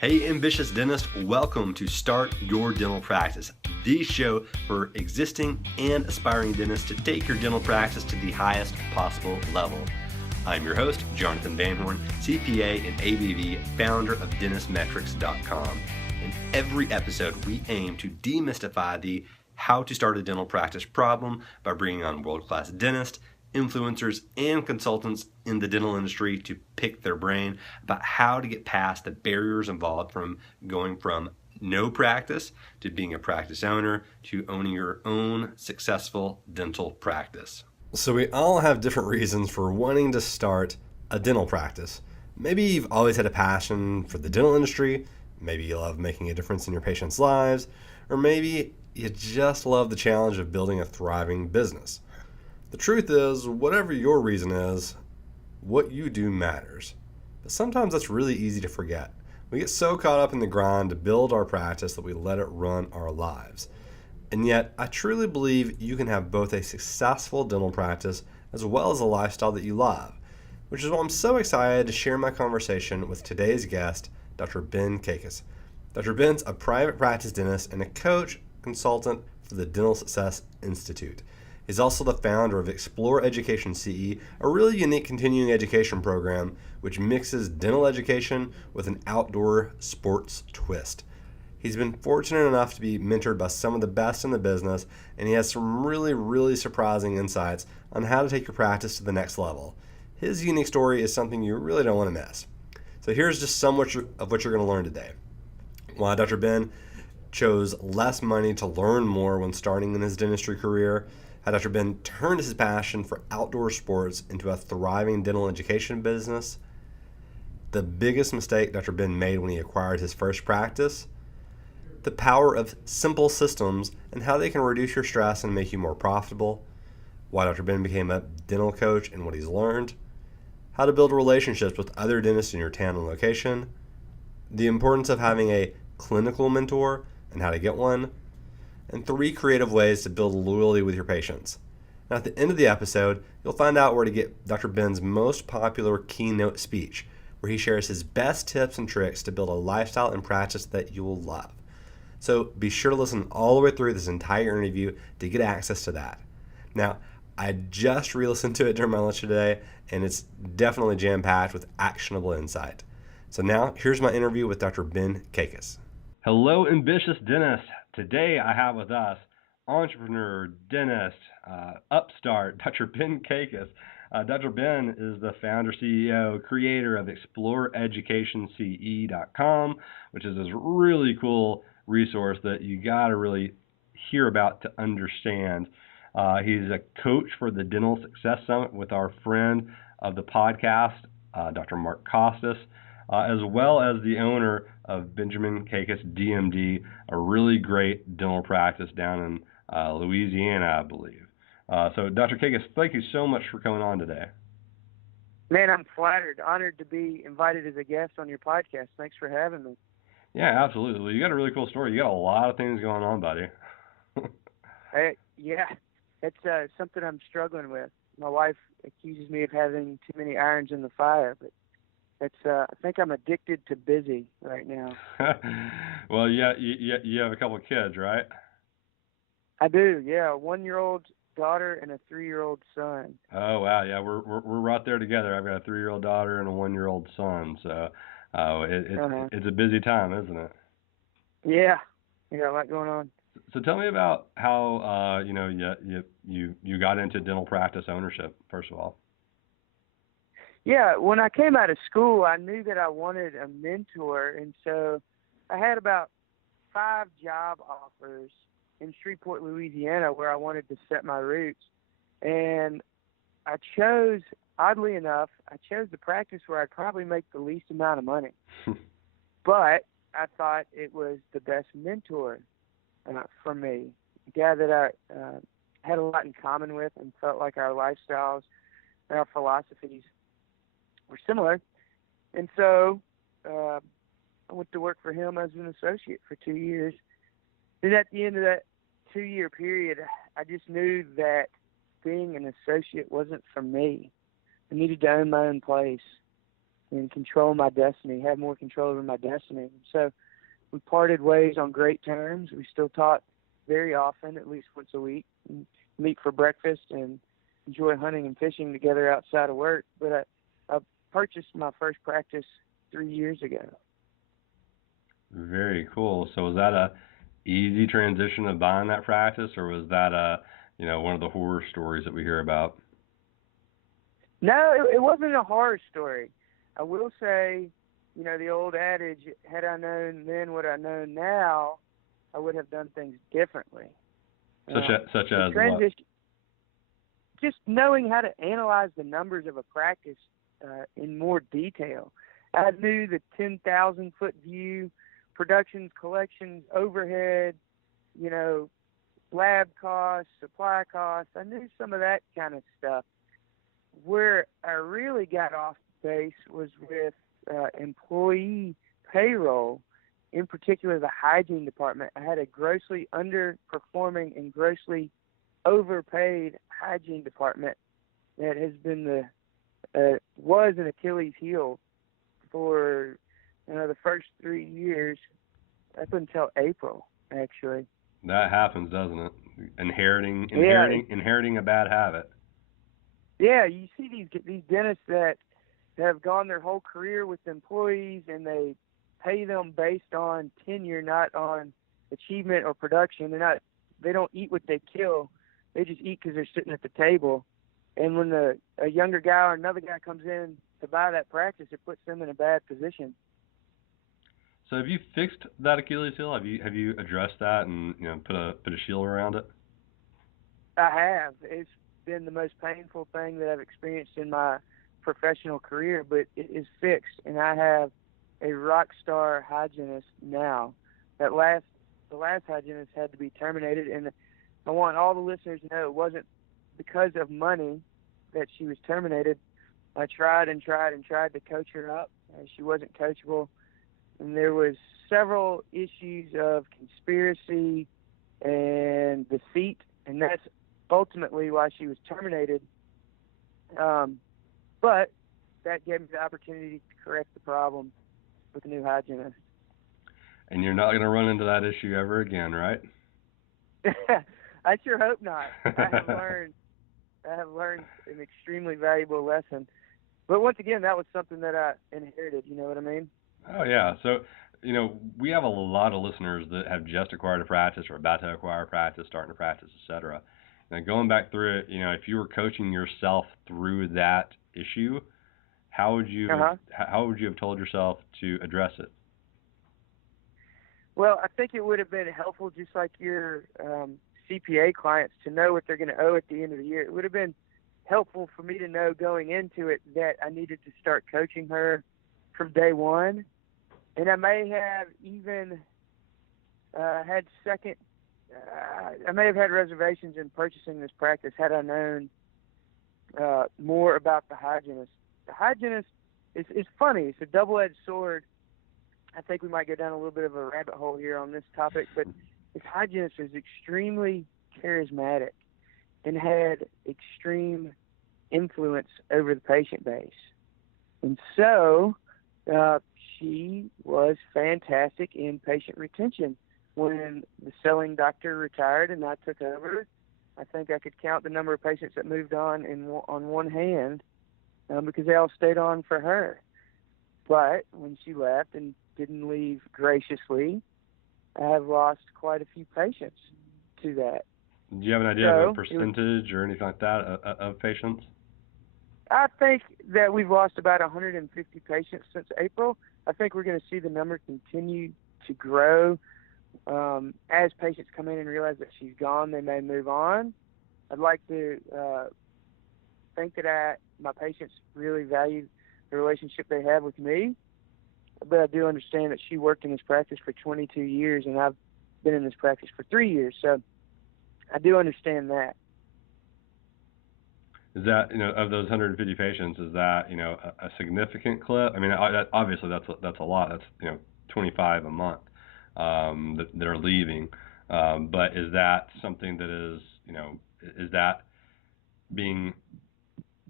Hey, ambitious dentist, welcome to Start Your Dental Practice, the show for existing and aspiring dentists to take your dental practice to the highest possible level. I'm your host, Jonathan Van Horn, CPA and ABV, founder of DentistMetrics.com. In every episode, we aim to demystify the how to start a dental practice problem by bringing on world-class dentists, influencers, and consultants in the dental industry to pick their brain about how to get past the barriers involved from going from no practice to being a practice owner to owning your own successful dental practice. So we all have different reasons for wanting to start a dental practice. Maybe you've always had a passion for the dental industry, maybe you love making a difference in your patients' lives, or maybe you just love the challenge of building a thriving business. The truth is, whatever your reason is, what you do matters. But sometimes that's really easy to forget. We get so caught up in the grind to build our practice that we let it run our lives. And yet, I truly believe you can have both a successful dental practice as well as a lifestyle that you love, which is why I'm so excited to share my conversation with today's guest, Dr. Ben Kacos. Dr. Ben's a private practice dentist and a coach consultant for the Dental Success Institute. He's also the founder of ExploreEducationCE, a really unique continuing education program which mixes dental education with an outdoor sports twist. He's been fortunate enough to be mentored by some of the best in the business, and he has some really surprising insights on how to take your practice to the next level. His unique story is something you really don't want to miss. So here's just some of what you're going to learn today. Why Dr. Ben chose less money to learn more when starting in his dentistry career, how Dr. Ben turned his passion for outdoor sports into a thriving dental education business, the biggest mistake Dr. Ben made when he acquired his first practice, the power of simple systems and how they can reduce your stress and make you more profitable, why Dr. Ben became a dental coach and what he's learned, how to build relationships with other dentists in your town and location, the importance of having a clinical mentor and how to get one, and 3 creative ways to build loyalty with your patients. Now, at the end of the episode, you'll find out where to get Dr. Ben's most popular keynote speech, where he shares his best tips and tricks to build a lifestyle and practice that you will love. So be sure to listen all the way through this entire interview to get access to that. Now, I just re-listened to it during my lunch today, and it's definitely jam-packed with actionable insight. So now, here's my interview with Dr. Ben Kacos. Hello, ambitious dentist. Today I have with us entrepreneur, dentist, upstart, Dr. Ben Kacos. Dr. Ben is the founder, CEO, creator of ExploreEducationCE.com, which is this really cool resource that you got to really hear about to understand. He's a coach for the Dental Success Summit with our friend of the podcast, Dr. Mark Costas, as well as the owner of Benjamin Kacos DMD, a really great dental practice down in Louisiana, I believe. So, Dr. Kacos, thank you so much for coming on today. Man, I'm flattered, honored to be invited as a guest on your podcast. Thanks for having me. Yeah, absolutely. You got a really cool story. You got a lot of things going on, buddy. Yeah, it's something I'm struggling with. My wife accuses me of having too many irons in the fire, but I think I'm addicted to busy right now. Well, yeah, you have a couple of kids, right? I do, yeah. A 1-year-old daughter and a 3-year-old son. Oh wow, yeah, we're right there together. I've got a 3-year-old daughter and a 1-year-old son, so it's a busy time, isn't it? Yeah, a lot going on. So tell me about how you got into dental practice ownership, first of all. Yeah, when I came out of school, I knew that I wanted a mentor, and so I had about 5 job offers in Shreveport, Louisiana, where I wanted to set my roots. And oddly enough, I chose the practice where I'd probably make the least amount of money. But I thought it was the best mentor for me, a guy that I had a lot in common with and felt like our lifestyles and our philosophies were similar. And so I went to work for him as an associate for 2 years. And at the end of that 2-year period, I just knew that being an associate wasn't for me. I needed to own my own place. and control my destiny, have more control over my destiny. So we parted ways on great terms. We still talk very often, at least once a week, and meet for breakfast and enjoy hunting and fishing together outside of work. But I purchased my first practice 3 years ago. Very cool. So was that a easy transition of buying that practice, or was that one of the horror stories that we hear about? No, it wasn't a horror story. I will say, the old adage, had I known then what I know now, I would have done things differently. Such as what? Just knowing how to analyze the numbers of a practice in more detail. I knew the 10,000-foot view, productions, collections, overhead, lab costs, supply costs. I knew some of that kind of stuff. Where I really got off base was with employee payroll, in particular the hygiene department. I had a grossly underperforming and grossly overpaid hygiene department that has been was an Achilles heel for the first 3 years up until April, actually. That happens, doesn't it? Inheriting a bad habit. Yeah, you see these dentists that have gone their whole career with employees, and they pay them based on tenure, not on achievement or production. They don't eat what they kill. They just eat because they're sitting at the table. And when a younger guy or another guy comes in to buy that practice, it puts them in a bad position. So have you fixed that Achilles heel? Have you addressed that and put a shield around it? I have. It's been the most painful thing that I've experienced in my professional career, but it is fixed, and I have a rock star hygienist now. The last hygienist had to be terminated, and I want all the listeners to know it wasn't because of money that she was terminated. I tried and tried and tried to coach her up, and she wasn't coachable, and there was several issues of conspiracy and deceit, and that's ultimately why she was terminated. But that gave me the opportunity to correct the problem with a new hygienist. And you're not going to run into that issue ever again, right? I sure hope not. I have learned an extremely valuable lesson. But once again, that was something that I inherited, you know what I mean? Oh, yeah. So, we have a lot of listeners that have just acquired a practice or about to acquire a practice, starting a practice, etc. Now, going back through it, if you were coaching yourself through that issue, how would you have told yourself to address it? Well, I think it would have been helpful, just like your CPA clients, to know what they're going to owe at the end of the year. It would have been helpful for me to know going into it that I needed to start coaching her from day one. And I may have even had I may have had reservations in purchasing this practice had I known more about the hygienist. The hygienist is funny. It's a double-edged sword. I think we might go down a little bit of a rabbit hole here on this topic, but this hygienist is extremely charismatic and had extreme influence over the patient base. And so she was fantastic in patient retention. When the selling doctor retired and I took over, I think I could count the number of patients that moved on on one hand because they all stayed on for her. But when she left and didn't leave graciously, I have lost quite a few patients to that. Do you have an idea of a percentage or anything like that of patients? I think that we've lost about 150 patients since April. I think we're going to see the number continue to grow. As patients come in and realize that she's gone, they may move on. I'd like to think that my patients really value the relationship they have with me, but I do understand that she worked in this practice for 22 years and I've been in this practice for 3 years, so I do understand that. Is that, of those 150 patients, is that, a significant clip? I mean, obviously that's a lot. That's, 25 a month that are leaving. But is that something that is, is that being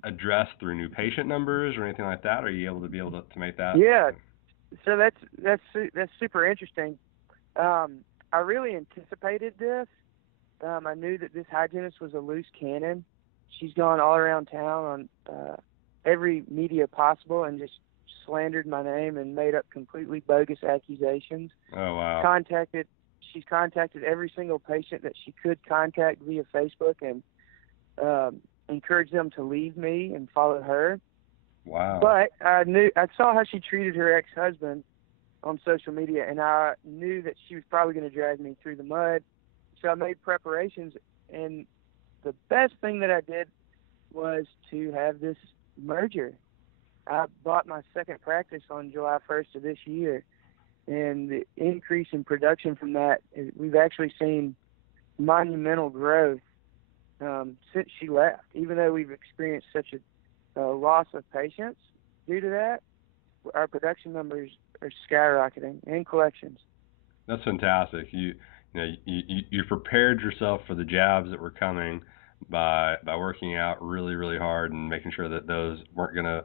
address through new patient numbers or anything like that? Are you able to make that? Yeah. So that's super interesting. I really anticipated this. I knew that this hygienist was a loose cannon. She's gone all around town on every media possible and just slandered my name and made up completely bogus accusations. Oh, wow. She's contacted every single patient that she could contact via Facebook and encouraged them to leave me and follow her. Wow. But I saw how she treated her ex-husband on social media, and I knew that she was probably going to drag me through the mud. So I made preparations, and the best thing that I did was to have this merger. I bought my second practice on July 1st of this year, and the increase in production from that, we've actually seen monumental growth since she left. Even though we've experienced such a loss of patients due to that, our production numbers are skyrocketing and collections. That's fantastic. You prepared yourself for the jabs that were coming by working out really, really hard and making sure that those weren't going to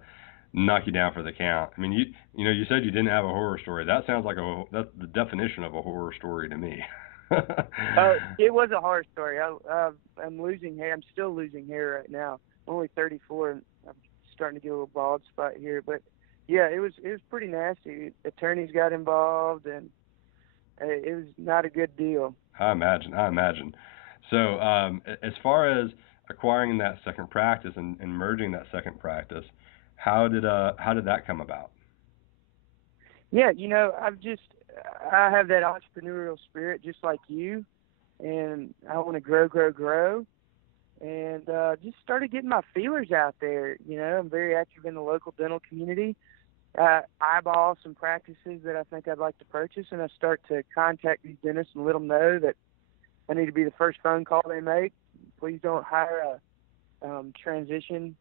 knock you down for the count. I mean, you said you didn't have a horror story. That sounds like that's the definition of a horror story to me. It was a horror story. I'm losing hair. I'm still losing hair right now. I'm only 34 and I'm starting to get a little bald spot here, but yeah, it was pretty nasty. Attorneys got involved, and it was not a good deal. I imagine. So, as far as acquiring that second practice and merging that second practice, how did that come about? Yeah, I have that entrepreneurial spirit just like you, and I want to grow, and just started getting my feelers out there. I'm very active in the local dental community. Eyeball some practices that I think I'd like to purchase, and I start to contact these dentists and let them know that I need to be the first phone call they make. Please don't hire a transition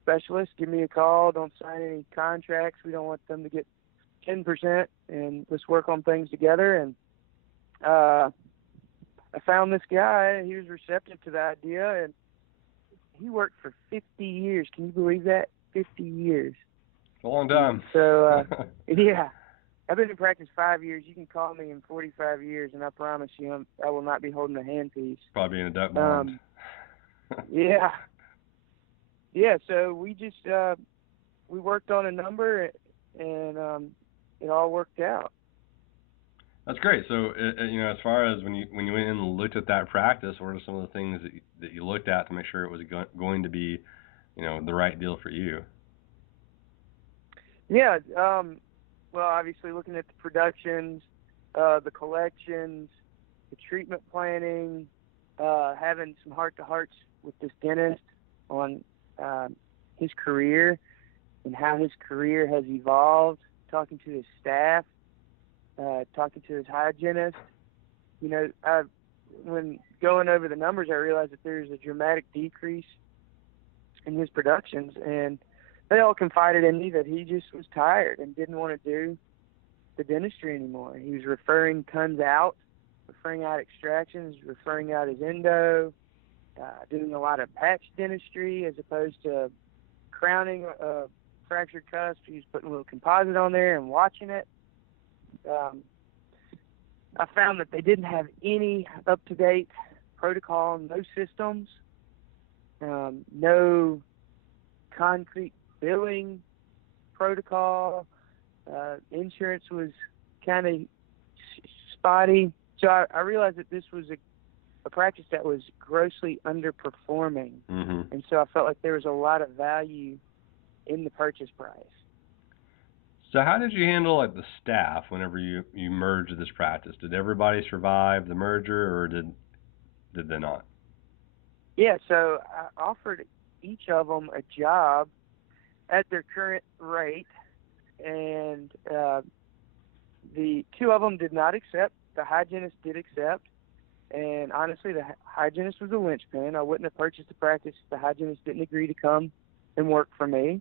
specialist. Give me a call. Don't sign any contracts. We don't want them to get 10%, and let's work on things together. And I found this guy. He was receptive to the idea, and he worked for 50 years. Can you believe that? 50 years. A long time. So, yeah, I've been in practice 5 years. You can call me in 45 years, and I promise you I will not be holding a handpiece. Probably in a duck bond. Yeah. Yeah, so we just we worked on a number, and it all worked out. That's great. So, as far as when you went in and looked at that practice, what are some of the things that you looked at to make sure it was going to be, the right deal for you? Yeah, well, obviously looking at the productions, the collections, the treatment planning, having some heart-to-hearts with this dentist on his career and how his career has evolved, talking to his staff, talking to his hygienist. When going over the numbers, I realized that there's a dramatic decrease in his productions, and they all confided in me that he just was tired and didn't want to do the dentistry anymore. He was referring tons out, referring out extractions, referring out his endo, doing a lot of patch dentistry as opposed to crowning a fractured cusp. He was putting a little composite on there and watching it. I found that they didn't have any up-to-date protocol, no systems, no concrete billing protocol. Insurance was kind of spotty. So I realized that this was a practice that was grossly underperforming. Mm-hmm. And so I felt like there was a lot of value in the purchase price. So how did you handle the staff whenever you merged this practice? Did everybody survive the merger, or did they not? Yeah, so I offered each of them a job at their current rate, and the two of them did not accept. The hygienist did accept, and honestly, the hygienist was a linchpin. I wouldn't have purchased the practice if the hygienist didn't agree to come and work for me.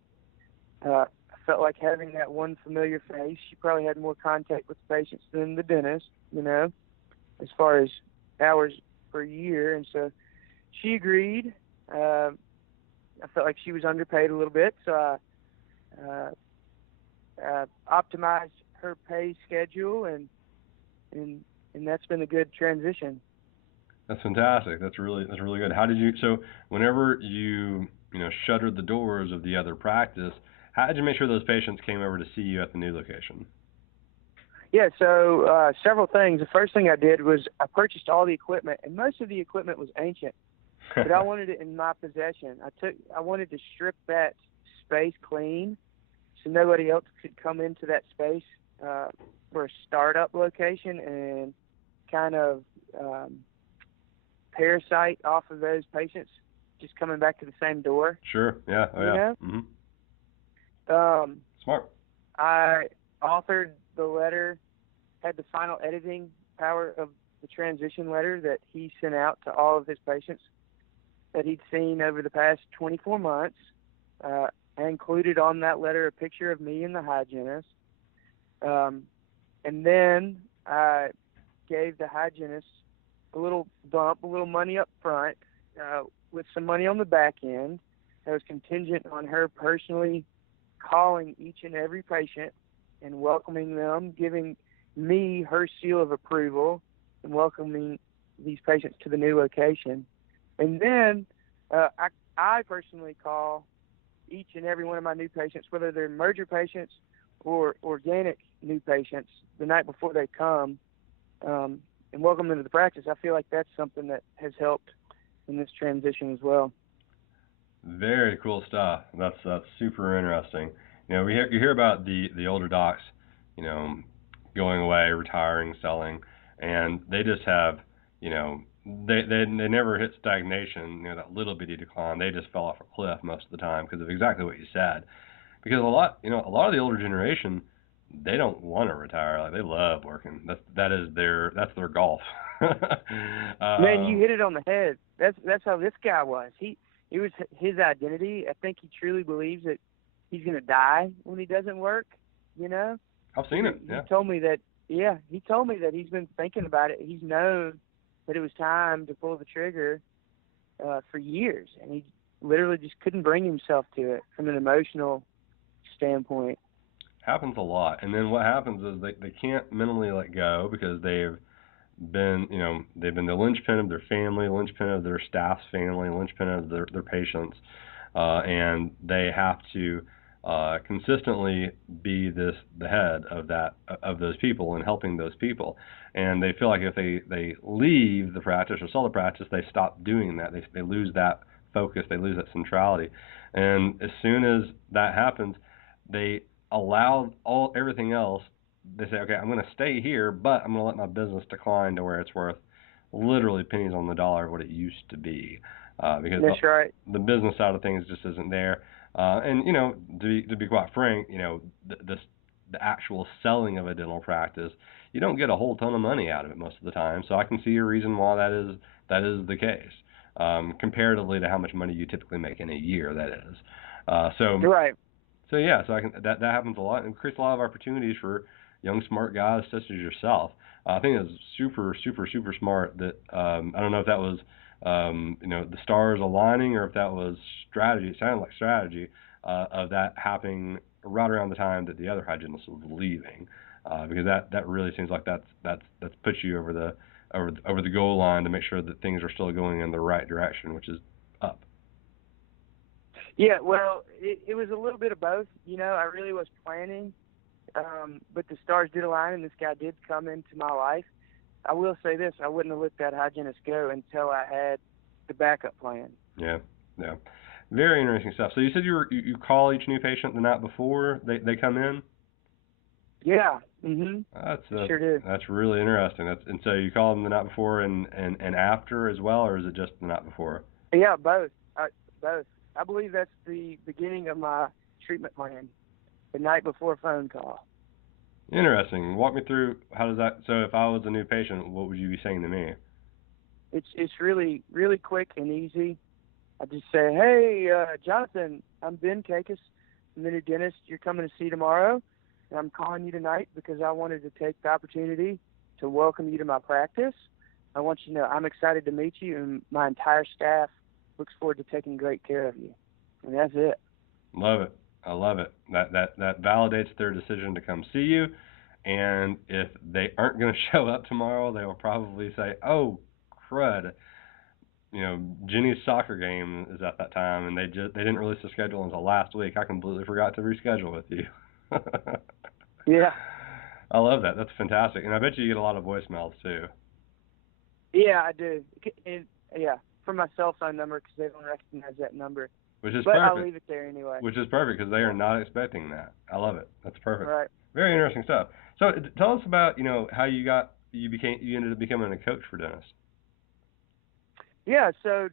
I felt like having that one familiar face. She probably had more contact with the patients than the dentist, as far as hours per year, and so she agreed. I felt like she was underpaid a little bit, so I optimized her pay schedule, and that's been a good transition. That's fantastic. That's really good. How did you? So whenever you shuttered the doors of the other practice, how did you make sure those patients came over to see you at the new location? Yeah, so several things. The first thing I did was I purchased all the equipment, and most of the equipment was ancient, but I wanted it in my possession. I wanted to strip that space clean so nobody else could come into that space for a startup location and kind of parasite off of those patients just coming back to the same door. Sure. Yeah. Oh, yeah. Mm-hmm. Smart. I authored the letter, had the final editing power of the transition letter that he sent out to all of his patients that he'd seen over the past 24 months. I included on that letter a picture of me and the hygienist. And then I gave the hygienist a little bump, a little money up front, with some money on the back end that was contingent on her personally calling each and every patient and welcoming them, giving me her seal of approval, and welcoming these patients to the new location. And then I personally call each and every one of my new patients, whether they're merger patients or organic new patients, the night before they come, and welcome them to the practice. I feel like that's something that has helped in this transition as well. Very cool stuff. That's super interesting. You hear about the older docs, going away, retiring, selling, and they just have, they never hit stagnation, that little bitty decline. They just fell off a cliff most of the time because of exactly what you said. Because a lot of the older generation, they don't want to retire. Like, they love working. That's their golf. Man, you hit it on the head. That's how this guy was. It was his identity. I think he truly believes that he's going to die when he doesn't work, I've seen it. Yeah. He told me that he's been thinking about it. He's known that it was time to pull the trigger for years, and he literally just couldn't bring himself to it from an emotional standpoint. Happens a lot. And then what happens is they can't mentally let go because they've been the linchpin of their family, linchpin of their staff's family, linchpin of their patients, and they have to consistently be the head of those people and helping those people. And they feel like if they leave the practice or sell the practice, they stop doing that. They lose that focus, they lose that centrality. And as soon as that happens, they allow everything else. They say, okay, I'm going to stay here, but I'm going to let my business decline to where it's worth literally pennies on the dollar of what it used to be, because that's right. The business side of things just isn't there. And to be quite frank, the actual selling of a dental practice, you don't get a whole ton of money out of it most of the time. So I can see a reason why that is the case, comparatively to how much money you typically make in a year. That is. So you're right. So yeah, that happens a lot, and it creates a lot of opportunities for young, smart guys such as yourself. I think it's super, super, super smart that I don't know if that was the stars aligning or if that was strategy. It sounded like strategy of that happening right around the time that the other hygienist was leaving, because that really seems like that's put you over the goal line to make sure that things are still going in the right direction, which is up. Yeah, well, it was a little bit of both. I really was planning, but the stars did align, and this guy did come into my life. I will say this: I wouldn't have let that hygienist go until I had the backup plan. Yeah. Very interesting stuff. So you said you call each new patient the night before they come in? Yeah. Mhm. Sure do. That's really interesting. And so you call them the night before and after as well, or is it just the night before? Yeah, both. Both. I believe that's the beginning of my treatment plan, the night before phone call. Interesting. Walk me through how does that. So if I was a new patient, what would you be saying to me? It's really, really quick and easy. I just say, hey, Jonathan, I'm Ben Kacos. I'm the new dentist you're coming to see tomorrow. And I'm calling you tonight because I wanted to take the opportunity to welcome you to my practice. I want you to know I'm excited to meet you, and my entire staff looks forward to taking great care of you. and that's it. Love it. I love it. That validates their decision to come see you. And if they aren't going to show up tomorrow, they will probably say, "Oh, crud! Jenny's soccer game is at that time, and they didn't release the schedule until last week. I completely forgot to reschedule with you." Yeah. I love that. That's fantastic, and I bet you get a lot of voicemails too. Yeah, I do. Yeah, from my cell phone number because they don't recognize that number. Which is but perfect. I'll leave it there anyway. Which is perfect because they are not expecting that. I love it. That's perfect. Right. Very interesting stuff. So tell us about how you ended up becoming a coach for dentists. Yeah. So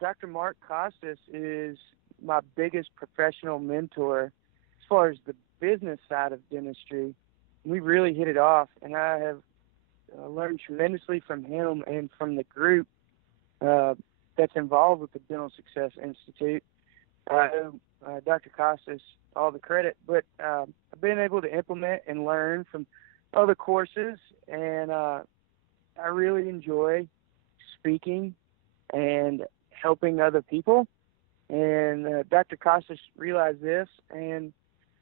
Dr. Mark Costas is my biggest professional mentor as far as the business side of dentistry. We really hit it off, and I have learned tremendously from him and from the group that's involved with the Dental Success Institute. I owe Dr. Costas all the credit, but I've been able to implement and learn from other courses, and I really enjoy speaking and helping other people. And Dr. Costas realized this and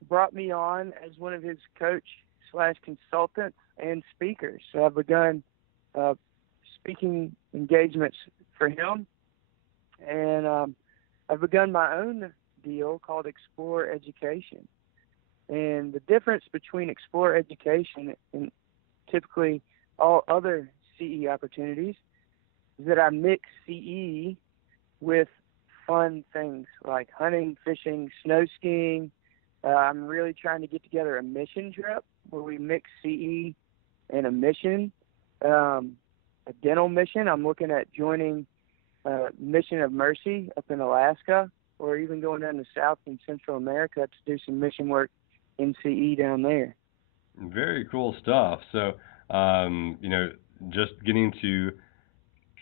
brought me on as one of his coach/consultants and speakers. So I've begun speaking engagements for him, and I've begun my own deal called Explore Education. And the difference between Explore Education and typically all other CE opportunities is that I mix CE with fun things like hunting, fishing, snow skiing. I'm really trying to get together a mission trip where we mix CE and a mission, a dental mission. I'm looking at joining Mission of Mercy up in Alaska, or even going down to South and Central America to do some mission work in CE down there. Very cool stuff. So, just getting to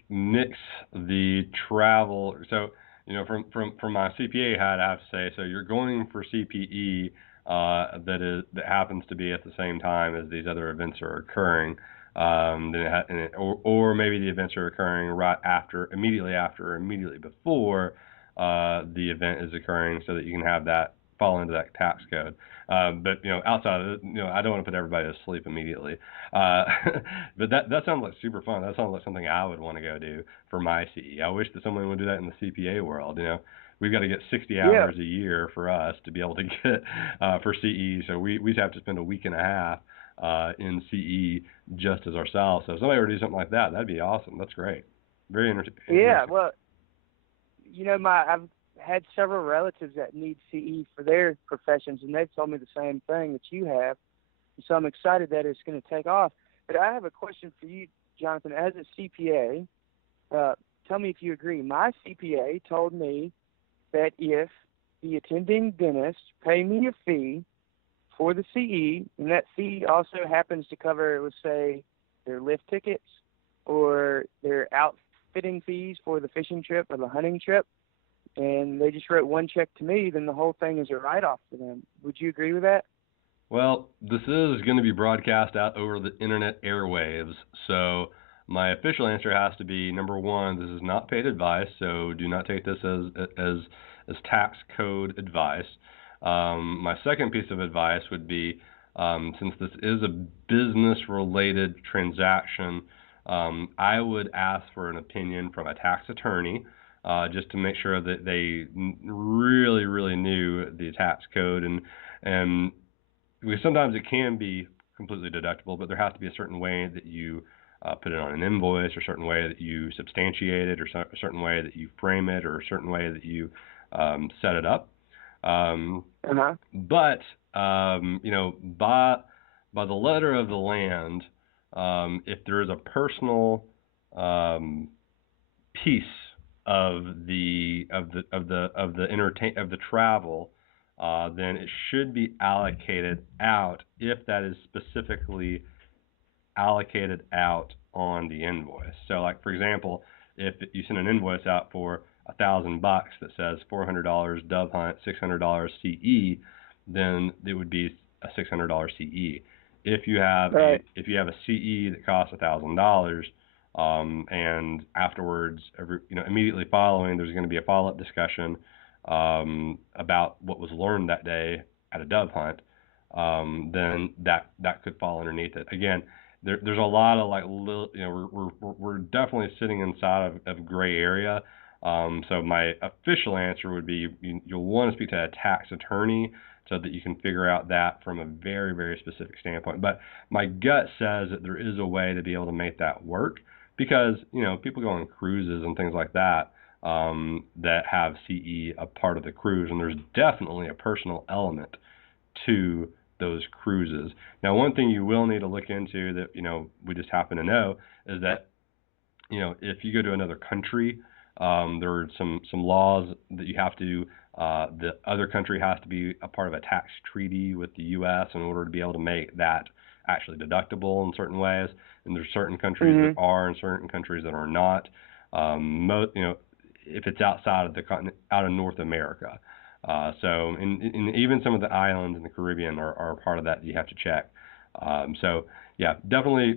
mix the travel. So, from my CPA hat, I have to say, so you're going for CPE that happens to be at the same time as these other events are occurring. Or maybe the events are occurring immediately after, or immediately before the event is occurring, so that you can have that fall into that tax code. But outside of it, I don't want to put everybody to sleep immediately. But that sounds like super fun. That sounds like something I would want to go do for my CE. I wish that someone would do that in the CPA world. We've got to get 60 hours a year for us to be able to get for CE. So we have to spend a week and a half in CE just as ourselves. So if somebody were to do something like that, that'd be awesome. That's great. Very interesting. Yeah, well, I've had several relatives that need CE for their professions, and they've told me the same thing that you have. So I'm excited that it's going to take off. But I have a question for you, Jonathan. As a CPA, tell me if you agree. My CPA told me that if the attending dentists pay me a fee for the CE, and that fee also happens to cover, let's say, their lift tickets or their outfitting fees for the fishing trip or the hunting trip, and they just wrote one check to me, then the whole thing is a write-off for them. Would you agree with that? Well, this is going to be broadcast out over the internet airwaves, so my official answer has to be, number one, this is not paid advice, so do not take this as tax code advice. My second piece of advice would be, since this is a business-related transaction, I would ask for an opinion from a tax attorney, just to make sure that they really, really knew the tax code, and because sometimes it can be completely deductible, but there has to be a certain way that you put it on an invoice, or a certain way that you substantiate it, or a certain way that you frame it, or a certain way that you set it up. But by the letter of the land, if there is a personal piece of the travel, then it should be allocated out, if that is specifically allocated out on the invoice. So, like, for example, if you send an invoice out for $1,000 that says $400 dove hunt, $600 CE, then it would be a $600 CE. If you have a CE that costs $1,000, and afterwards, immediately following, there's going to be a follow-up discussion about what was learned that day at a dove hunt, then that could fall underneath it. Again, there's a lot of like little, we're definitely sitting inside of gray area. So my official answer would be you'll want to speak to a tax attorney so that you can figure out that from a very, very specific standpoint. But my gut says that there is a way to be able to make that work because, people go on cruises and things like that, that have CE a part of the cruise, and there's definitely a personal element to those cruises. Now, one thing you will need to look into that, we just happen to know is that, if you go to another country, there are some laws that you have to, the other country has to be a part of a tax treaty with the U.S. in order to be able to make that actually deductible in certain ways. And there's certain countries that are and certain countries that are not. If it's outside of the continent, out of North America. So even some of the islands in the Caribbean are a part of that you have to check. So yeah, definitely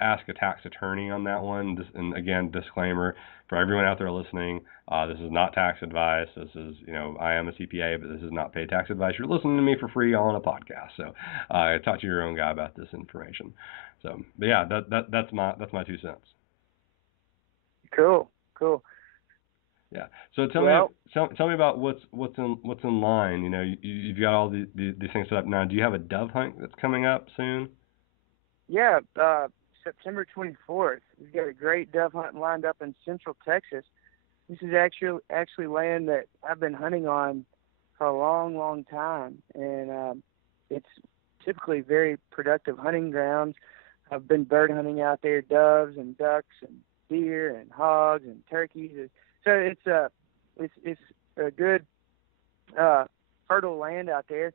ask a tax attorney on that one. And again, disclaimer for everyone out there listening, this is not tax advice. This is, I am a CPA, but this is not paid tax advice. You're listening to me for free on a podcast. So talk to your own guy about this information. So, but yeah, that's my 2 cents. Cool. Yeah. So tell me about what's in line. You've got all these things set up now. Do you have a dove hunt that's coming up soon? Yeah, September 24th. We've got a great dove hunt lined up in Central Texas. This is actually land that I've been hunting on for a long, long time, and it's typically very productive hunting grounds. I've been bird hunting out there, doves and ducks and deer and hogs and turkeys. So it's a good fertile land out there,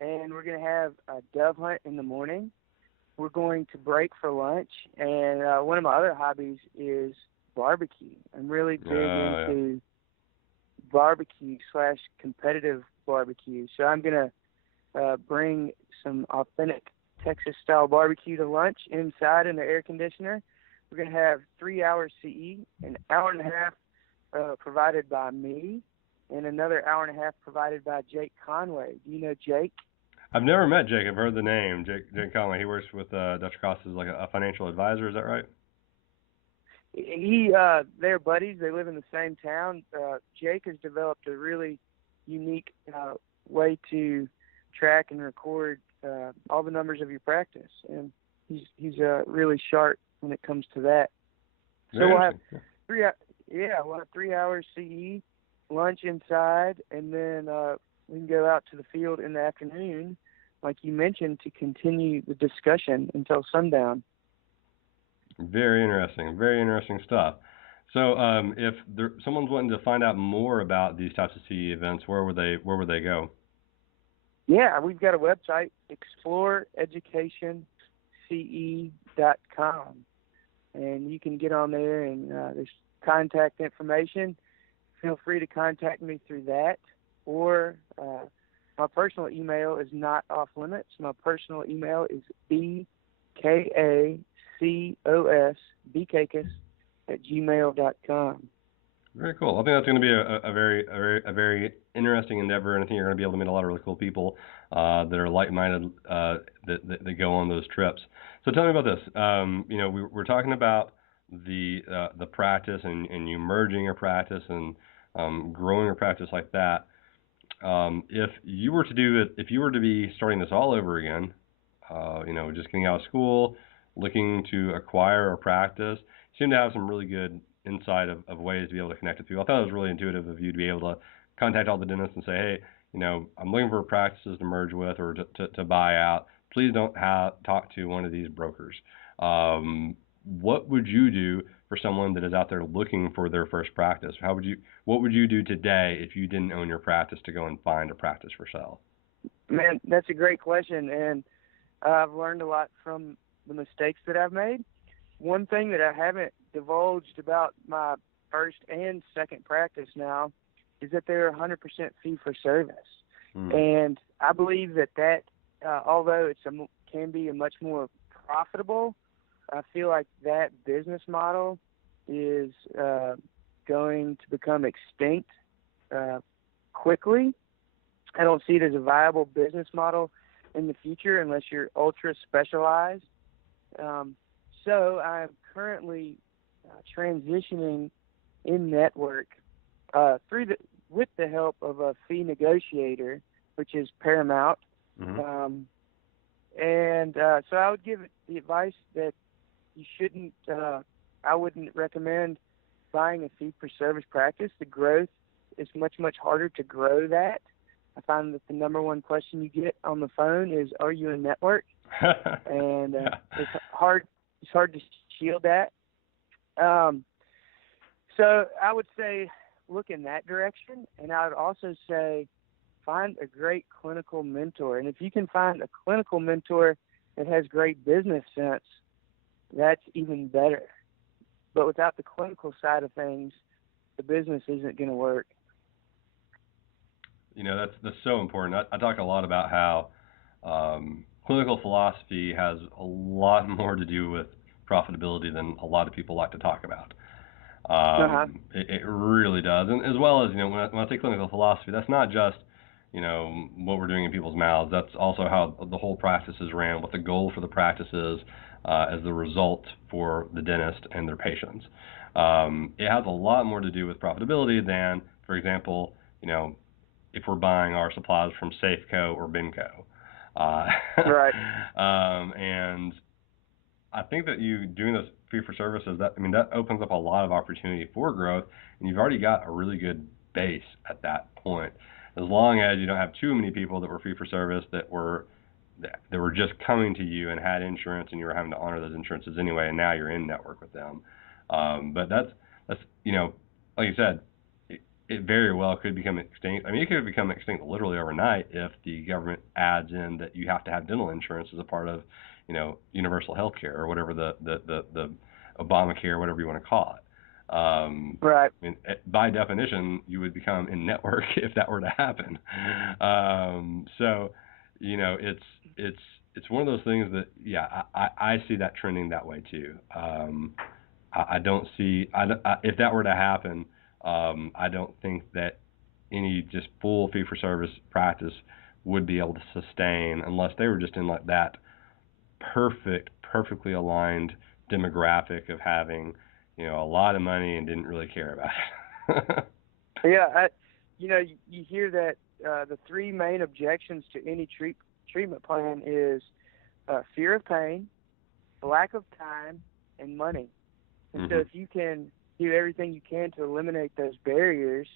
and we're going to have a dove hunt in the morning. We're going to break for lunch, and one of my other hobbies is barbecue. I'm really big into barbecue / competitive barbecue. So I'm going to bring some authentic Texas-style barbecue to lunch inside in the air conditioner. We're going to have 3 hours CE, an hour and a half provided by me, and another hour and a half provided by Jake Conway. Do you know Jake? I've never met Jake. I've heard the name, Jake Conway. He works with Dr. Kacos as like a financial advisor. Is that right? They're buddies. They live in the same town. Jake has developed a really unique way to track and record all the numbers of your practice, and he's really sharp when it comes to that. So we'll have 3 hours CE, lunch inside, and then we can go out to the field in the afternoon, like you mentioned, to continue the discussion until sundown. Very interesting stuff. So if someone's wanting to find out more about these types of CE events, where would they go? Yeah, we've got a website, ExploreEducationCE.com, and you can get on there, and there's contact information. Feel free to contact me through that, or my personal email is not off limits. My personal email is bkacos@gmail.com. Very cool. I think that's going to be a very interesting endeavor, and I think you're going to be able to meet a lot of really cool people that are like-minded that go on those trips. So tell me about this. We're talking about the practice and you merging your practice and growing your practice like that. If you were to be starting this all over again, just getting out of school, looking to acquire a practice, you seem to have some really good insight of ways to be able to connect with people. I thought it was really intuitive of you to be able to contact all the dentists and say, hey, I'm looking for practices to merge with or to buy out. Please don't talk to one of these brokers. What would you do for someone that is out there looking for their first practice? What would you do today if you didn't own your practice to go and find a practice for sale? Man, that's a great question, and I've learned a lot from the mistakes that I've made. One thing that I haven't divulged about my first and second practice now is that they're 100% fee for service. And I believe that although it can be a much more profitable, I feel like that business model is going to become extinct quickly. I don't see it as a viable business model in the future unless you're ultra specialized. So I'm currently transitioning in network with the help of a fee negotiator, which is paramount. Mm-hmm. So I would give the advice that you shouldn't. I wouldn't recommend buying a fee-for-service practice. The growth is much harder to grow that. I find that the number one question you get on the phone is, "Are you a network?" And it's hard to shield that. So I would say look in that direction, and I would also say find a great clinical mentor. And if you can find a clinical mentor that has great business sense, that's even better. But without the clinical side of things, the business isn't going to work. That's so important. I talk a lot about how clinical philosophy has a lot more to do with profitability than a lot of people like to talk about. It really does. And as well as, when I say clinical philosophy, that's not just, what we're doing in people's mouths. That's also how the whole practice is ran, what the goal for the practice is as the result for the dentist and their patients. It has a lot more to do with profitability than, for example, if we're buying our supplies from Safeco or Benco. Right. And I think that you doing those fee-for-services, that opens up a lot of opportunity for growth, and you've already got a really good base at that point. As long as you don't have too many people that were fee-for-service that were just coming to you and had insurance, and you were having to honor those insurances anyway, and now you're in network with them. But that's like you said, it very well could become extinct. It could become extinct literally overnight if the government adds in that you have to have dental insurance as a part of, universal health care or whatever the Obamacare, whatever you want to call it. Right. By definition, you would become in network if that were to happen. So, it's one of those things that, I see that trending that way too. I don't see, if that were to happen, I don't think that any just full fee-for-service practice would be able to sustain unless they were just in like that perfectly aligned demographic of having, a lot of money and didn't really care about it. Yeah, you hear that the three main objections to any treatment plan is fear of pain, lack of time, and money. And so if you can do everything you can to eliminate those barriers,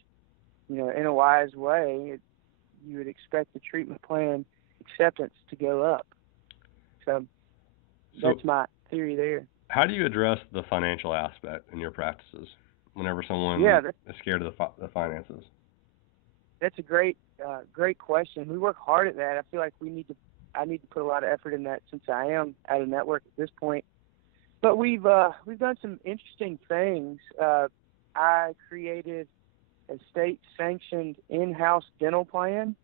in a wise way, you would expect the treatment plan acceptance to go up. So that's my theory there. How do you address the financial aspect in your practices whenever someone is scared of the finances? That's a great question. We work hard at that. I feel like I need to put a lot of effort in that since I am at a network at this point. But we've done some interesting things. I created a state-sanctioned in-house dental plan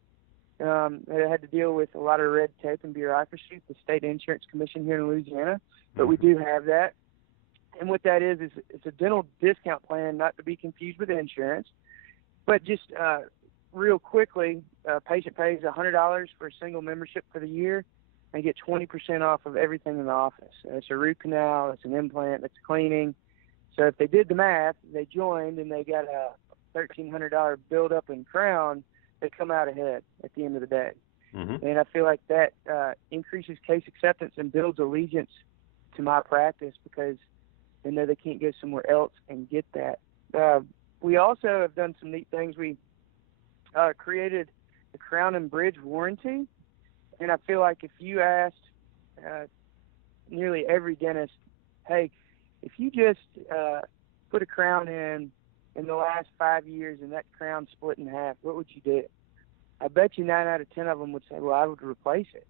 that had to deal with a lot of red tape and bureaucracy at the State Insurance Commission here in Louisiana. But we do have that. And what that is it's a dental discount plan, not to be confused with insurance. But just real quickly, a patient pays $100 for a single membership for the year and get 20% off of everything in the office. It's a root canal, it's an implant, it's cleaning. So if they did the math, they joined and they got a $1,300 build-up in crown, they come out ahead at the end of the day. And I feel like that increases case acceptance and builds allegiance to my practice because they know they can't go somewhere else and get that. We also have done some neat things. We created the Crown and Bridge warranty, and I feel like if you asked nearly every dentist, hey, if you just put a crown in the last 5 years and that crown split in half, what would you do? I bet you 9 out of 10 of them would say, well, I would replace it.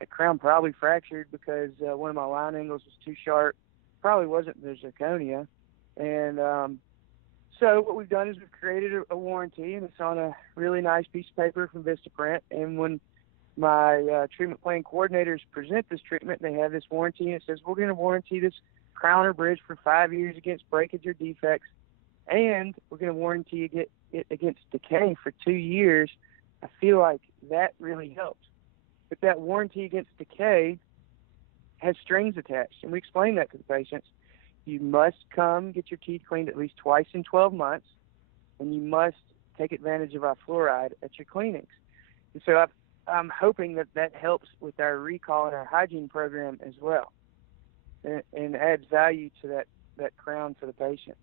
That crown probably fractured because one of my line angles was too sharp. Probably wasn't the zirconia. And so what we've done is we've created a warranty, and it's on a really nice piece of paper from Vistaprint. And when my treatment plan coordinators present this treatment, they have this warranty, and it says, we're going to warranty this crown or bridge for 5 years against breakage or defects. and we're going to warranty it against decay for 2 years. I feel like that really helps. But that warranty against decay has strings attached, and we explain that to the patients. You must come get your teeth cleaned at least twice in 12 months, and you must take advantage of our fluoride at your cleanings. And so I'm hoping that helps with our recall and our hygiene program as well, and adds value to that crown for the patient.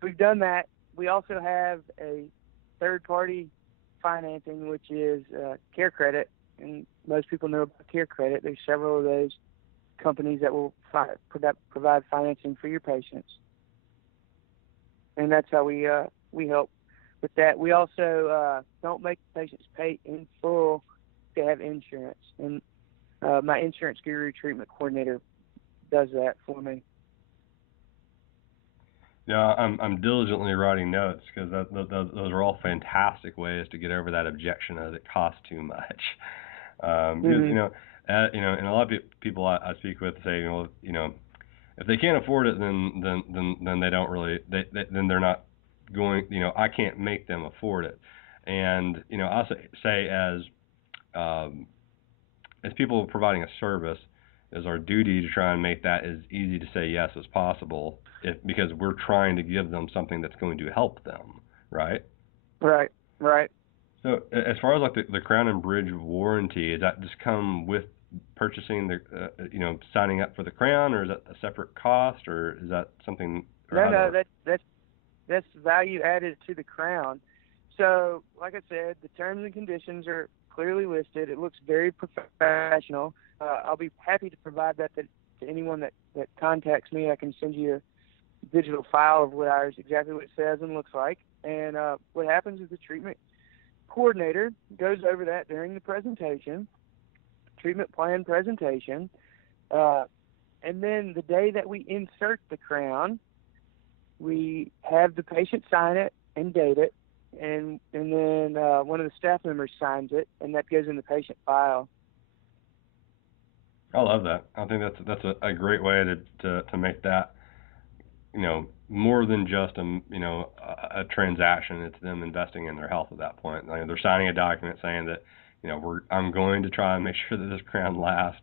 We've done that. We also have a third-party financing, which is Care Credit, and most people know about Care Credit. There's several of those companies that will provide financing for your patients, and that's how we help with that. We also don't make the patients pay in full to have insurance, and my insurance guru treatment coordinator does that for me. Yeah, I'm diligently writing notes because those are all fantastic ways to get over that objection of it costs too much. Because, and a lot of people I speak with say, if they can't afford it, then they don't really, then they're not going, I can't make them afford it. And, I say as people providing a service, it's our duty to try and make that as easy to say yes as possible, because we're trying to give them something that's going to help them, right? Right. So as far as like the Crown and Bridge warranty, does that just come with purchasing the, signing up for the Crown, or is that a separate cost, or is that something? No, that's value added to the Crown. So, like I said, the terms and conditions are clearly listed. It looks very professional. I'll be happy to provide that to anyone that contacts me. I can send you a digital file of exactly what it says and looks like. And what happens is the treatment coordinator goes over that during the presentation, treatment plan presentation, and then the day that we insert the Crown, we have the patient sign it and date it, and then one of the staff members signs it, and that goes in the patient file. I love that. I think that's a great way to make that, more than just a transaction. It's them investing in their health at that point. They're signing a document saying that, I'm going to try and make sure that this Crown lasts.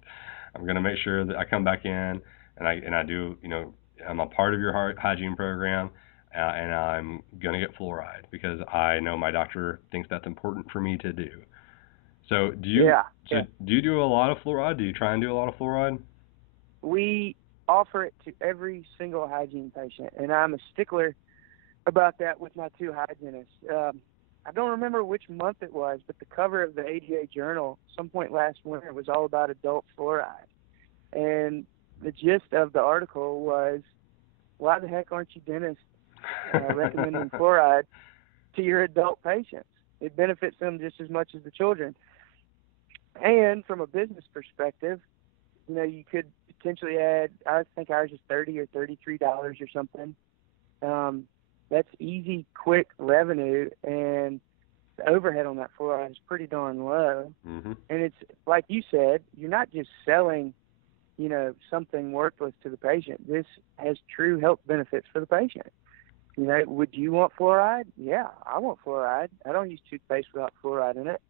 I'm going to make sure that I come back in and I do, I'm a part of your hygiene program, and I'm going to get fluoride because I know my doctor thinks that's important for me to do. So do you do a lot of fluoride? Do you try and do a lot of fluoride? We offer it to every single hygiene patient, and I'm a stickler about that with my two hygienists. I don't remember which month it was, but the cover of the ADA Journal, some point last winter, was all about adult fluoride. And the gist of the article was, why the heck aren't you dentists recommending fluoride to your adult patients? It benefits them just as much as the children. And from a business perspective, you could potentially add, I think ours is $30 or $33 or something. That's easy, quick revenue, and the overhead on that fluoride is pretty darn low. Mm-hmm. And it's, like you said, you're not just selling, something worthless to the patient. This has true health benefits for the patient. Would you want fluoride? Yeah, I want fluoride. I don't use toothpaste without fluoride in it.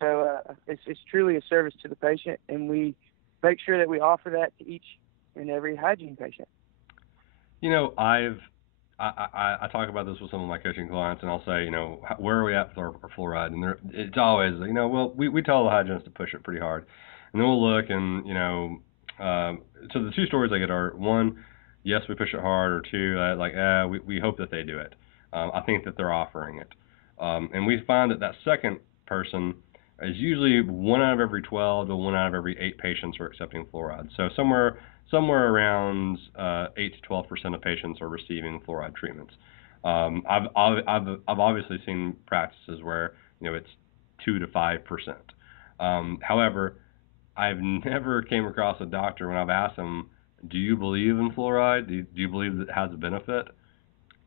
So it's truly a service to the patient, and we make sure that we offer that to each and every hygiene patient. I talk about this with some of my coaching clients, and I'll say, where are we at with our fluoride? And it's always, well, we tell the hygienist to push it pretty hard, and then we'll look, and so the two stories I get are, one, yes, we push it hard, or two, we hope that they do it. I think that they're offering it, and we find that second person is usually 1 out of every 12 to 1 out of every 8 patients are accepting fluoride. So somewhere around 8 to 12% of patients are receiving fluoride treatments. I've obviously seen practices where it's 2 to 5%. However, I've never came across a doctor when I've asked them, do you believe in fluoride? Do you believe that it has a benefit?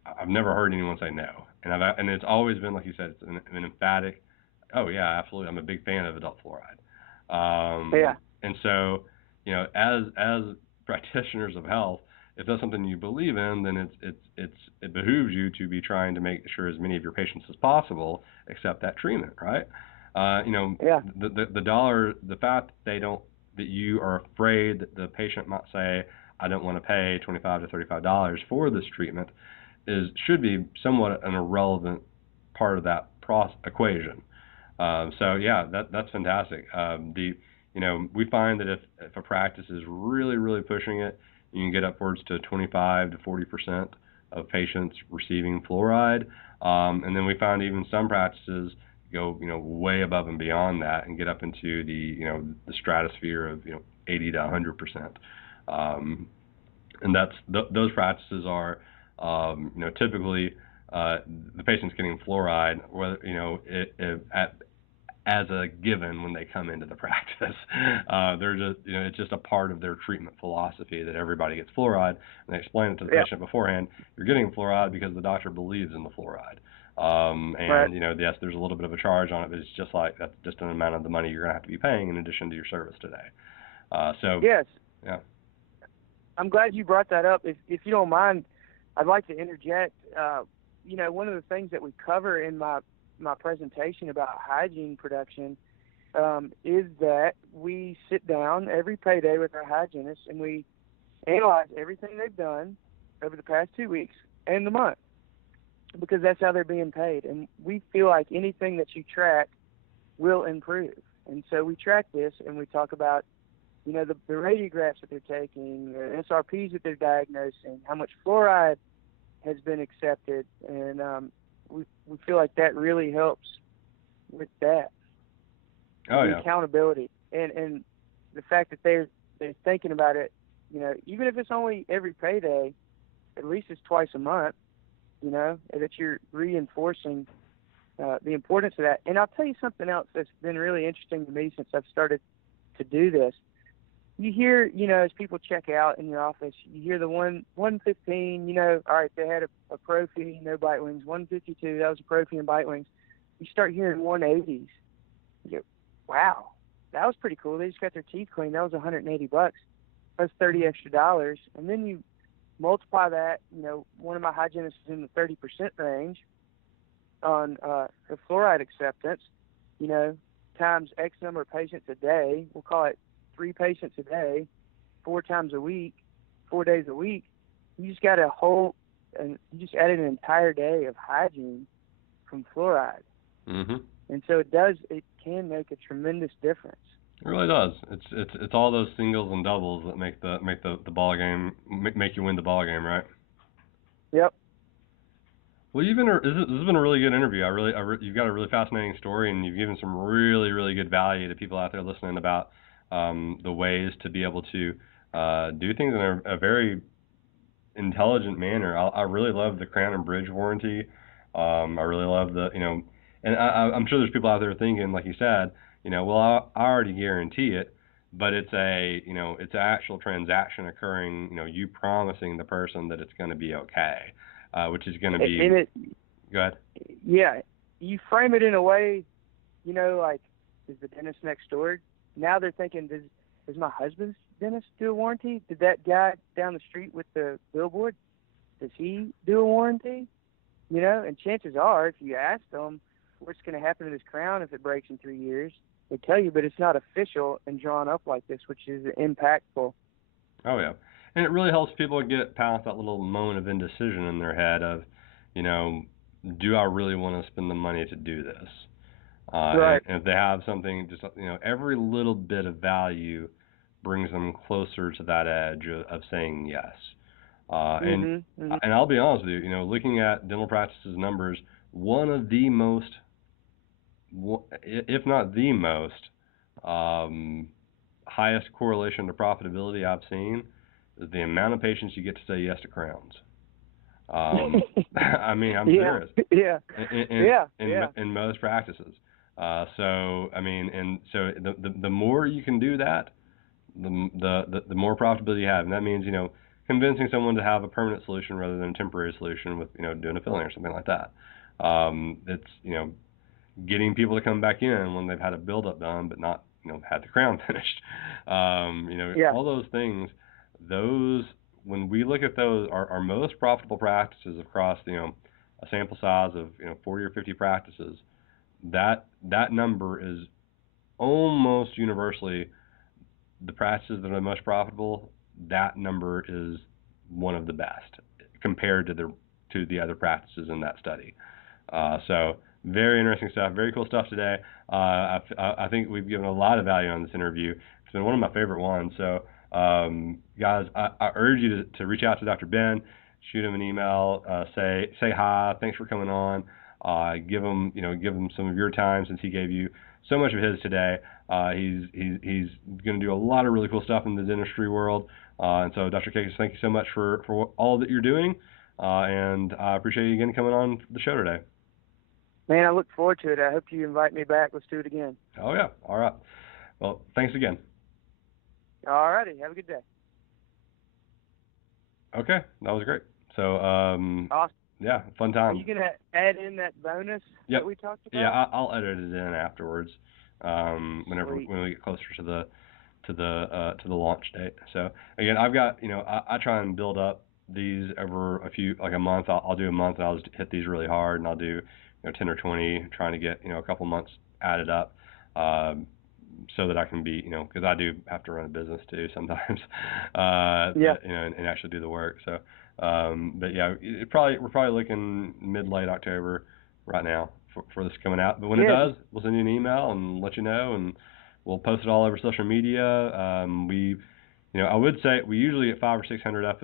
I've never heard anyone say no. And it's always been, like you said, it's an emphatic, oh yeah, absolutely, I'm a big fan of adult fluoride. And so, as practitioners of health, if that's something you believe in, then it behooves you to be trying to make sure as many of your patients as possible accept that treatment, right? Yeah. The fact that you are afraid that the patient might say, I don't want to pay $25 to $35 for this treatment, should be somewhat an irrelevant part of that equation. So yeah, that's fantastic. We find that if a practice is really, really pushing it, you can get upwards to 25 to 40% of patients receiving fluoride. And then we find even some practices go, way above and beyond that and get up into the stratosphere of, 80 to 100%. And those practices are, typically the patient's getting fluoride, whether as a given when they come into the practice. They're just, it's just a part of their treatment philosophy that everybody gets fluoride, and they explain it to the patient beforehand. You're getting fluoride because the doctor believes in the fluoride. Right. Yes, there's a little bit of a charge on it, but it's just like that's just an amount of the money you're going to have to be paying in addition to your service today. Yes. Yeah. I'm glad you brought that up. If you don't mind, I'd like to interject. One of the things that we cover in my presentation about hygiene production is that we sit down every payday with our hygienist and we analyze everything they've done over the past 2 weeks and the month, because that's how they're being paid. And we feel like anything that you track will improve. And so we track this and we talk about, the radiographs that they're taking, the SRPs that they're diagnosing, how much fluoride has been accepted. And we feel like that really helps with that. The accountability and the fact that they're thinking about it, even if it's only every payday, at least it's twice a month, that you're reinforcing the importance of that. And I'll tell you something else that's been really interesting to me since I've started to do this. You hear, as people check out in your office, you hear the 115, all right, they had a prophy, no bite wings. 152, that was a prophy and bite wings. You start hearing 180s. You go, wow, that was pretty cool. They just got their teeth cleaned. That was $180. That's $30 extra. And then you multiply that, one of my hygienists is in the 30% range on the fluoride acceptance, times X number of patients a day. We'll call it 3 patients a day, 4 times a week, 4 days a week. You just got you just added an entire day of hygiene from fluoride. Mm-hmm. And so it can make a tremendous difference. It really does. It's all those singles and doubles that make the ball game, make you win the ball game, right? Yep. Well, this has been a really good interview. You've got a really fascinating story, and you've given some really, really good value to people out there listening about the ways to be able to do things in a very intelligent manner. I really love the Crown and Bridge warranty. I really love and I'm sure there's people out there thinking, like you said, well, I already guarantee it, but it's it's an actual transaction occurring, you promising the person that it's going to be okay, which is going to be. Go ahead. Yeah, you frame it in a way, like, is the dentist next door? Now they're thinking, does my husband's dentist do a warranty? Did that guy down the street with the billboard, does he do a warranty? And chances are, if you ask them what's going to happen to this crown if it breaks in 3 years, they tell you, but it's not official and drawn up like this, which is impactful. Oh, yeah. And it really helps people get past that little moment of indecision in their head of, do I really want to spend the money to do this? Right. And if they have something, just, every little bit of value brings them closer to that edge of saying yes. And I'll be honest with you, looking at dental practices numbers, one of the most, if not the most, highest correlation to profitability I've seen is the amount of patients you get to say yes to crowns. I mean, I'm serious. Yeah. In most practices. So the more you can do that, the more profitability you have, and that means convincing someone to have a permanent solution rather than a temporary solution with doing a filling or something like that. It's getting people to come back in when they've had a build-up done but not had the crown finished. All those things, those when we look at those, our most profitable practices across, a sample size of 40 or 50 practices, that number is almost universally the practices that are the most profitable. That number is one of the best compared to the other practices in that study. So very interesting stuff, very cool stuff today. I think we've given a lot of value on this interview. It's been one of my favorite ones. So guys, I urge you to reach out to Dr. Ben, shoot him an email, say hi, thanks for coming on. Give him some of your time, since he gave you so much of his today. He's going to do a lot of really cool stuff in the dentistry world. And so, Dr. Kacos, thank you so much for all that you're doing. And I appreciate you again coming on the show today. Man, I look forward to it. I hope you invite me back. Let's do it again. Oh, yeah. All right. Well, thanks again. All righty. Have a good day. Okay. That was great. So, awesome. Yeah, fun time. Are you going to add in that bonus that we talked about? Yeah, I'll edit it in afterwards. When we get closer to the launch date. So again, I've got, I try and build up these over a month. I'll do a month and I'll just hit these really hard, and I'll do 10 or 20, trying to get a couple months added up, so that I can be, because I do have to run a business too sometimes, and actually do the work. So but yeah, we're probably looking mid-late October right now for this coming out. But when it does, we'll send you an email and let you know, and we'll post it all over social media. I would say we usually get 500 or 600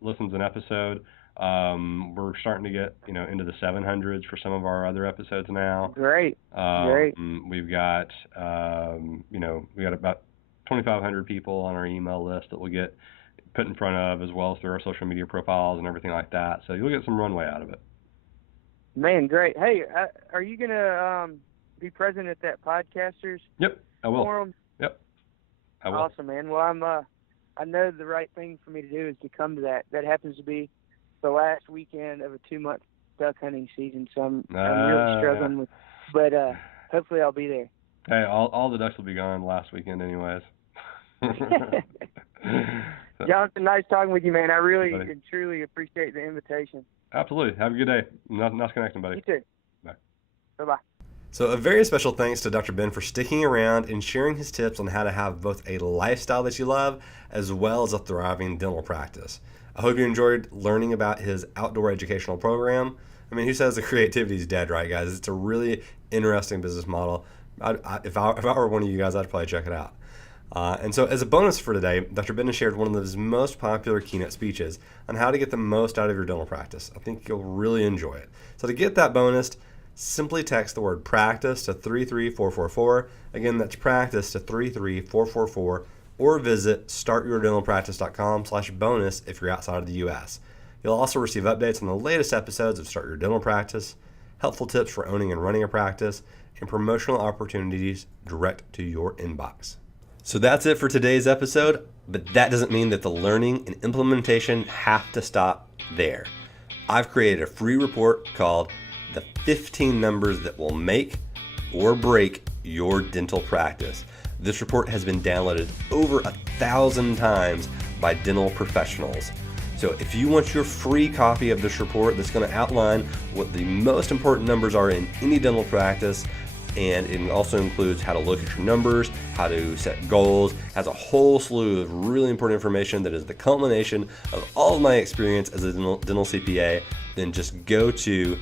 listens an episode. We're starting to get, into the 700s for some of our other episodes now. Great. Great. We've got, we got about 2,500 people on our email list that we'll get put in front of, as well as through our social media profiles and everything like that. So you'll get some runway out of it. Man, great. Hey, are you going to be present at that Podcasters Yep, I will. Forum? Yep, I will. Awesome, man. Well, I know the right thing for me to do is to come to that. That happens to be the last weekend of a 2-month duck hunting season, so I'm really struggling with. But hopefully I'll be there. Hey, all the ducks will be gone last weekend anyways. Jonathan, nice talking with you, man. I really and truly appreciate the invitation. Absolutely. Have a good day. Nice connecting, buddy. You too. Bye. Bye-bye. So a very special thanks to Dr. Ben for sticking around and sharing his tips on how to have both a lifestyle that you love as well as a thriving dental practice. I hope you enjoyed learning about his outdoor educational program. I mean, who says the creativity is dead, right, guys? It's a really interesting business model. If I were one of you guys, I'd probably check it out. And so as a bonus for today, Dr. Ben has shared one of his most popular keynote speeches on how to get the most out of your dental practice. I think you'll really enjoy it. So to get that bonus, simply text the word practice to 33444. Again, that's practice to 33444, or visit startyourdentalpractice.com/bonus if you're outside of the U.S. You'll also receive updates on the latest episodes of Start Your Dental Practice, helpful tips for owning and running a practice, and promotional opportunities direct to your inbox. So that's it for today's episode, but that doesn't mean that the learning and implementation have to stop there. I've created a free report called The 15 Numbers That Will Make or Break Your Dental Practice. This report has been downloaded over 1,000 times by dental professionals. So if you want your free copy of this report that's going to outline what the most important numbers are in any dental practice, and it also includes how to look at your numbers, how to set goals, has a whole slew of really important information that is the culmination of all of my experience as a dental CPA, then just go to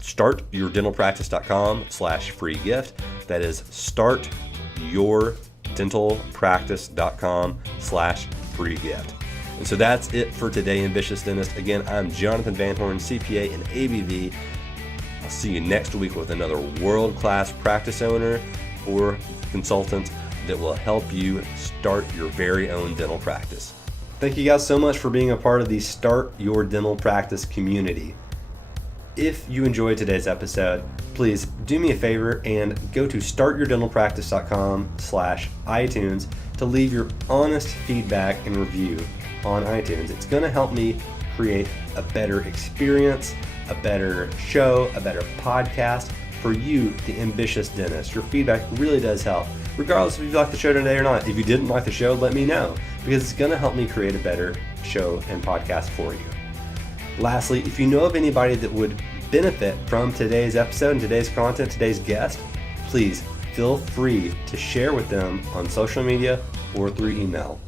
startyourdentalpractice.com/free gift. That is startyourdentalpractice.com/free gift. And so that's it for today, Ambitious Dentist. Again, I'm Jonathan Van Horn, CPA and ABV. I'll see you next week with another world-class practice owner or consultant that will help you start your very own dental practice. Thank you guys so much for being a part of the Start Your Dental Practice community. If you enjoyed today's episode, please do me a favor and go to startyourdentalpractice.com/iTunes to leave your honest feedback and review on iTunes. It's going to help me create a better experience, a better show, a better podcast for you, the ambitious dentist. Your feedback really does help, regardless if you like the show today or not. If you didn't like the show, let me know, because it's going to help me create a better show and podcast for you. Lastly, if you know of anybody that would benefit from today's episode and today's content, today's guest, please feel free to share with them on social media or through email.